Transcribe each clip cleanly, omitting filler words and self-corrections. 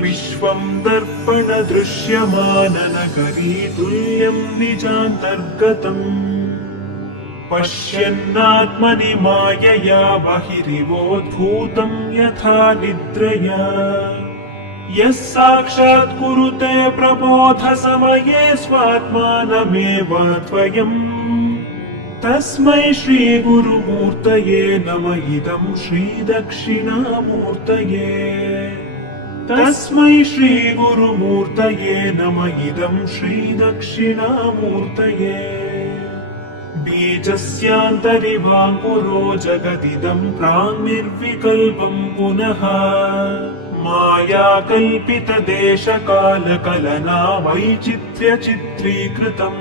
विश्वं दर्पण दृश्यमाननकरी तुल्यं निजान्तर्गतम् पश्यन्नात्मनि मायया बहिरिवोद्भूतं यथा निद्रया यः साक्षात् कुरुते प्रबोधसमये स्वात्मानमेवाद्वयम् तस्मै श्रीगुरुमूर्तये नमः इदं श्रीदक्षिणामूर्तये तस्मै श्रीगुरुमूर्तये नमः इदं श्रीदक्षिणामूर्तये बीजस्यान्तरिवाङ्कुरो जगदिदं प्राङ्निर्विकल्पं पुनः मायाकल्पितदेशकालकलना वैचित्र्यचित्रीकृतम्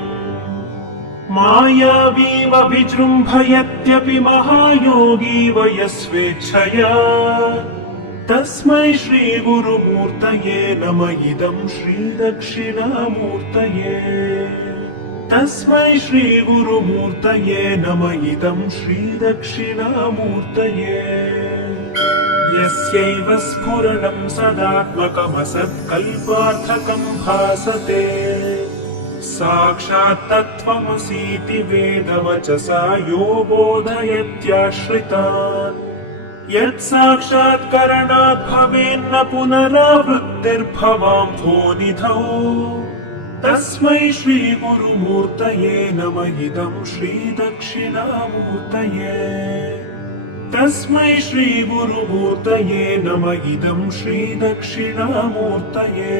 मायावीव विजृम्भयत्यपि महायोगी वयस्वेच्छया तस्मै श्रीगुरुमूर्तये नमः इदं श्रीदक्षिणामूर्तये तस्मै श्रीगुरुमूर्तये नमः इदं श्रीदक्षिणामूर्तये यस्यैव स्फुरणं सदात्मकमसत्कल्पार्थकं भासते साक्षात् तत्त्वमसीति वेदवचसा यो बोधयत्याश्रितान् यत् साक्षात्करणात् भवेन्न पुनरावृत्तिर्भवाम्भोनिधौ तस्मै श्रीगुरुमूर्तये नमः इदं श्रीदक्षिणामूर्तये तस्मै श्रीगुरुमूर्तये नमः इदं श्रीदक्षिणामूर्तये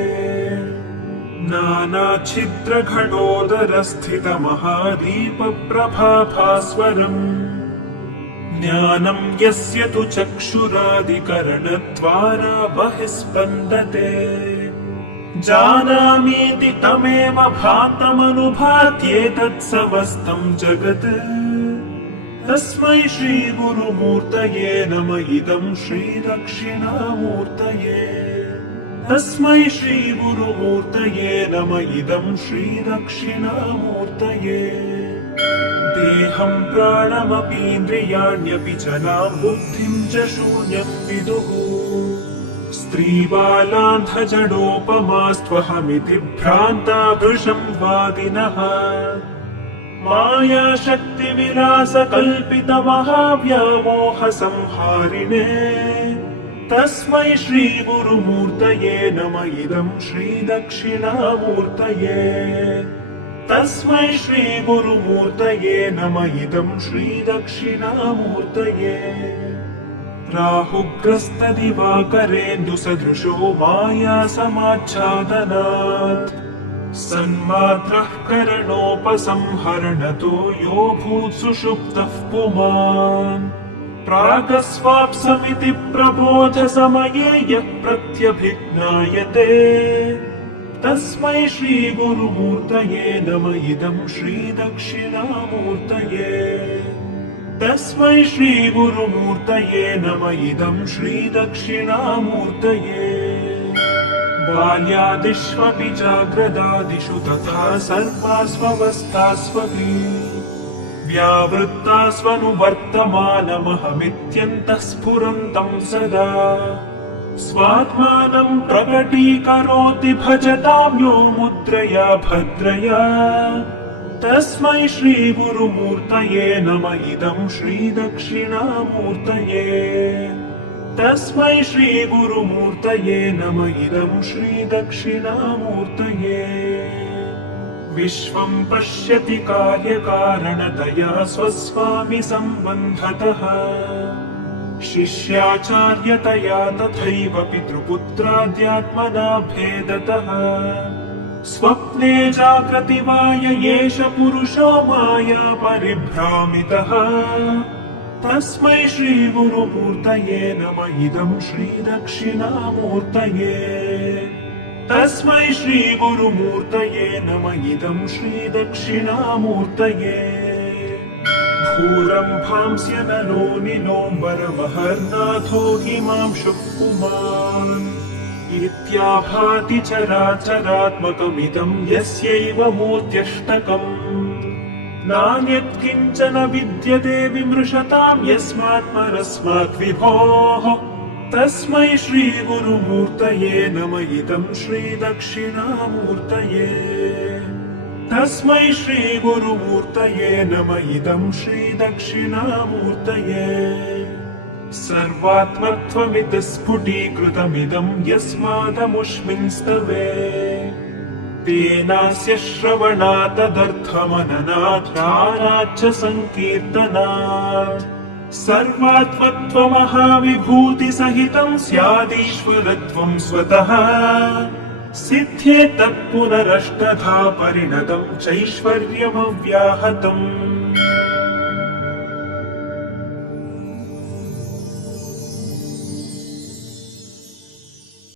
नानाच्छिद्रघटोदरस्थितमहादीपप्रभाभास्वरम् ज्ञानं यस्य तु चक्षुरादिकरणद्वारा बहिस्पन्दते जानामीति तमेव भान्तमनुभात्येतत् समस्तं जगत् तस्मै श्रीगुरुमूर्तये नमः इदं श्रीदक्षिणामूर्तये तस्मै श्रीगुरुमूर्तये नमः इदं श्रीदक्षिणामूर्तये देहं प्राणमपीन्द्रियाण्यपि चलां बुद्धिं च शून्यं विदुः स्त्रीबालान्धजडोपमास्त्वहमिति भ्रान्ता भृशं वादिनः मायाशक्तिविलासकल्पितमहाव्यामोहसंहारिणे तस्मै श्रीगुरुमूर्तये नमः इदं श्रीदक्षिणामूर्तये तस्मै श्रीगुरुमूर्तये नमः इदं श्रीदक्षिणामूर्तये राहुग्रस्तदिवाकरेन्दुसदृशो मायासमाच्छादनात् सन्मात्रः करणोपसंहरणतो यो भूत्सुषुप्तः पुमान् प्रागस्वाप्समिति प्रबोधसमये यः प्रत्यभिज्ञायते तस्मै श्रीगुरुमूर्तये नमः इदं श्रीदक्षिणामूर्तये तस्मै श्रीगुरुमूर्तये नमः इदं श्रीदक्षिणामूर्तये बाल्यादिष्वपि जाग्रदादिषु तथा सर्वास्वस्थास्वपि व्यावृत्तास्वनुवर्तमानमहमित्यन्तः स्फुरन्तं सदा स्वात्मानं प्रकटीकरोति भजतां यो मुद्रया भद्रया तस्मै श्रीगुरुमूर्तये नमः इदं श्रीदक्षिणामूर्तये तस्मै श्रीगुरुमूर्तये नमः इदं श्रीदक्षिणामूर्तये विश्वं पश्यति कार्यकारणतया स्वस्वामि सम्बन्धतः शिष्याचार्यतया तथैव पितृपुत्राद्यात्मना भेदतः स्वप्ने जाग्रति वाय एष पुरुषो माया परिभ्रामितः तस्मै श्रीगुरुमूर्तये नमः इदं श्रीदक्षिणामूर्तये तस्मै श्रीगुरुमूर्तये नमः इदं श्रीदक्षिणामूर्तये भूरम्भांस्य नलो निलोम्बरमहर्नाथो हिमांशुः पुमान् इत्याभाति चराचरात्मकमिदं यस्यैव मूर्त्यष्टकम् नान्यत् किञ्चन विद्यते विमृशतां यस्मात् परस्मात् विभोः तस्मै श्रीगुरुमूर्तये नम इदं श्रीदक्षिणामूर्तये तस्मै श्रीगुरुमूर्तये नम इदं श्रीदक्षिणामूर्तये सर्वात्मत्वमिति स्फुटीकृतमिदं यस्मादमुष्मिंस्तवे तेनास्य श्रवणात् तदर्थमननात् ध्यानाच्च सङ्कीर्तनात् सर्वात्मत्वमहाविभूतिसहितं स्यादीश्वरत्वं स्वतः सिद्ध्येतत् पुनरष्टधा परिणतं चैश्वर्यमव्याहतम्